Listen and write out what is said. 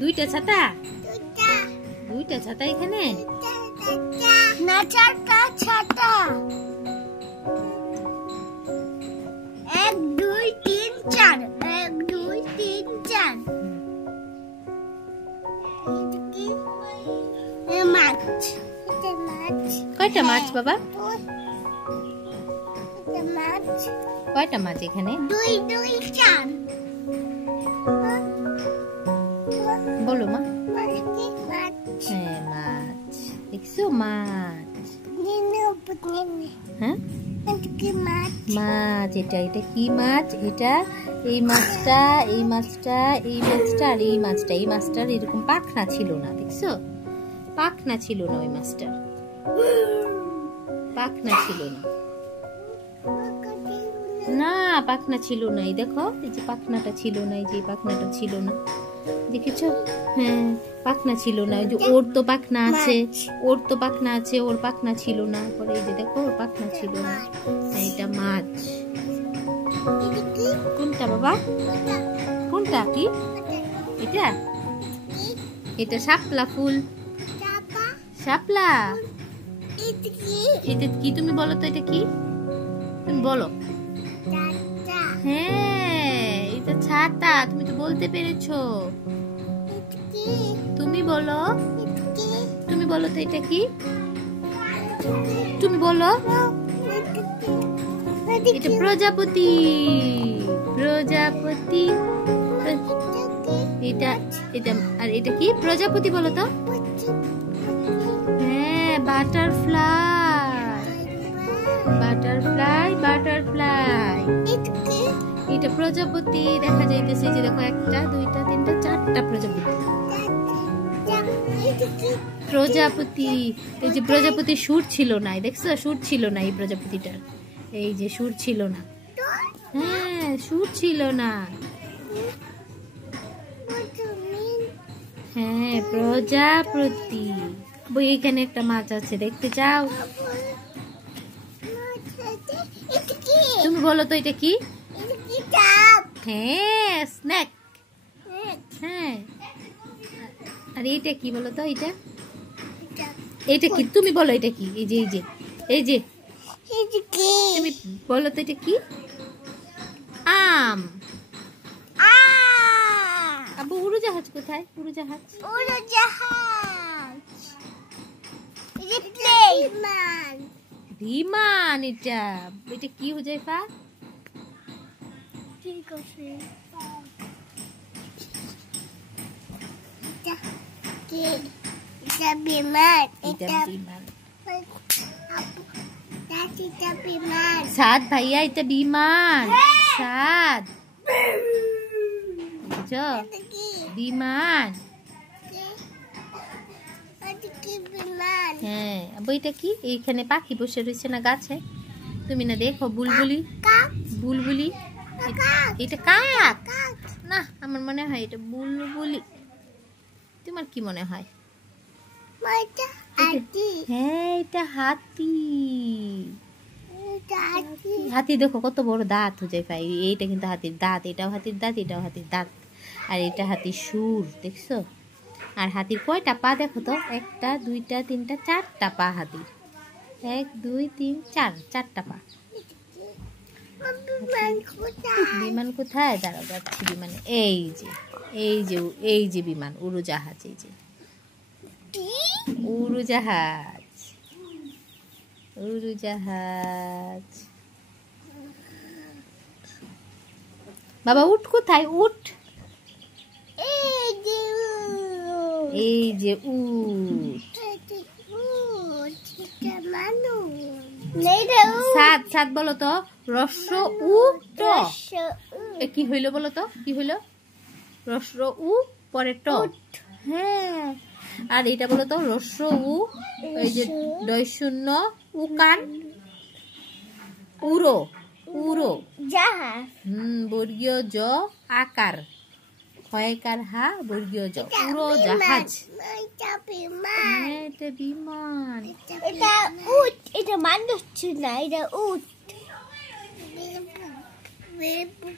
দুইটা ছাতা, দুইটা ছাতা এখানে না, চারটা ছাতা। 1 2 3 4, 1 2 3 4। মাছ, কয়টা মাছ বাবা? মাছ কয়টা মাছ এখানে? 2 2 4। বলো মা। মাছ, হ্যাঁ মাছ দেখছো, মাছ। হ্যাঁ মাছ। এটা এটা কি মাছ? এটা এই মাছটা, এই মাছটা, এই মাছটা আর এই মাছটা। এই মাছটার এরকম পাখনা ছিল না, দেখছো? পাখনা ছিল না ওই মাছটার, পাখনা ছিল না। না পাখনা ছিল না, এই দেখো এই যে পাখনাটা ছিল না, এই যে পাখনাটা ছিল না, দেখেছো? হ্যাঁ পাখনা ছিল না। ওই যে ওর তো পাখনা আছে, ওর তো পাখনা আছে, ওর পাখনা ছিল না। পরে এই যে দেখো ওর পাখনা ছিল না। এটা মাছ। কোনটা বাবা? কোনটা কি? এটা এটা শাপলা ফুল। শাপলা, এটা কি তুমি বলো তো, এটা কি তুমি বলো? হ্যাঁ এটা ছাতা, তুমি তো বলতে পেরেছো। তুমি বলো, তুমি বলো তো এটা কি? তুমি বলো। এটা প্রজাপতি, প্রজাপতি। এটা এটা আর এটা কি? প্রজাপতি বলো তো। হ্যাঁ বাটারফ্লাই, বাটারফ্লাই, বাটারফ্লাই। এটা প্রজাপতি দেখা যাইতেছে, যে দেখো 1 2 3 4 4টা প্রজাপতি। প্রজাপতি, এই যে প্রজাপতি সুর ছিল না, দেখছো? সুর ছিল না এই প্রজাপতিটার, এই যে সুর ছিল না। হ্যাঁ সুর ছিল না। হ্যাঁ প্রজাপতি। বই এখানে একটা মাছ আছে, দেখতে চাও? তুমি বলো তো এটা কি? হ্যাঁ স্ন্যাক। হ্যাঁ আর এইটা কি বলো তো? এটা এটা কি? তুমি বলো এটা কি? এই যে এই যে এই যে তুমি বলো তো এটা কি? আম। আবু উড়োজাহাজ কোথায়? উড়োজাহাজ, উড়োজাহাজ। এই যে বিমান, বিমান। এটা এটা কি হুজাইফা? ঠিক আছে। এটা বিমান, এটা বিমান। এটা বিমান। সাদ ভাইয়া এটা বিমান। সাদ বুঝছো? বিমান। হ্যাঁ বইটা কি? এইখানে পাখি বসে রয়েছে না গাছে, তুমি না দেখো? বুলবুলি, বুলবুলি। এটা কাক না, আমার মনে হয় এটা বুলবুলি। তোমার কি মনে হয়? হ্যাঁ এটা হাতি। হাতি দেখো কত বড় দাঁত হয়ে যায়। এইটা কিন্তু হাতির দাঁত, এটাও হাতির দাঁত, এটাও হাতির দাঁত। আর এটা হাতির সুর, দেখছো? আর হাতির কয়টা পা দেখো তো? 1 2 3 4টা পা হাতির। 1 2 3 4, 4টা পা। বিমান কোথায়? দাঁড়াও যাচ্ছি বিমানে। এই যে এই যে এই যে বিমান, উড়োজাহাজ। এই যে উড়োজাহাজ, উড়োজাহাজ। বাবা উঠ কোথায়? উঠ। এই যে উঠ। সাত, সাত বলো তো। রস্য উ ট। কি হইলো বলো তো? কি হইলো? রস্য উ পরে ট। হ্যাঁ আর এটা বলো তো। রস্য উ, এই যে ড শূন্য উকার, উড়ো, উড়ো জাহাজ। বর্গীয় জ আকার, ক্ষয়কার হা, বর্গীয় জ, উড়ো জাহাজ। এটা বিমান। এটা উট, এটা মানুষ না, এটা উট। থাকবে।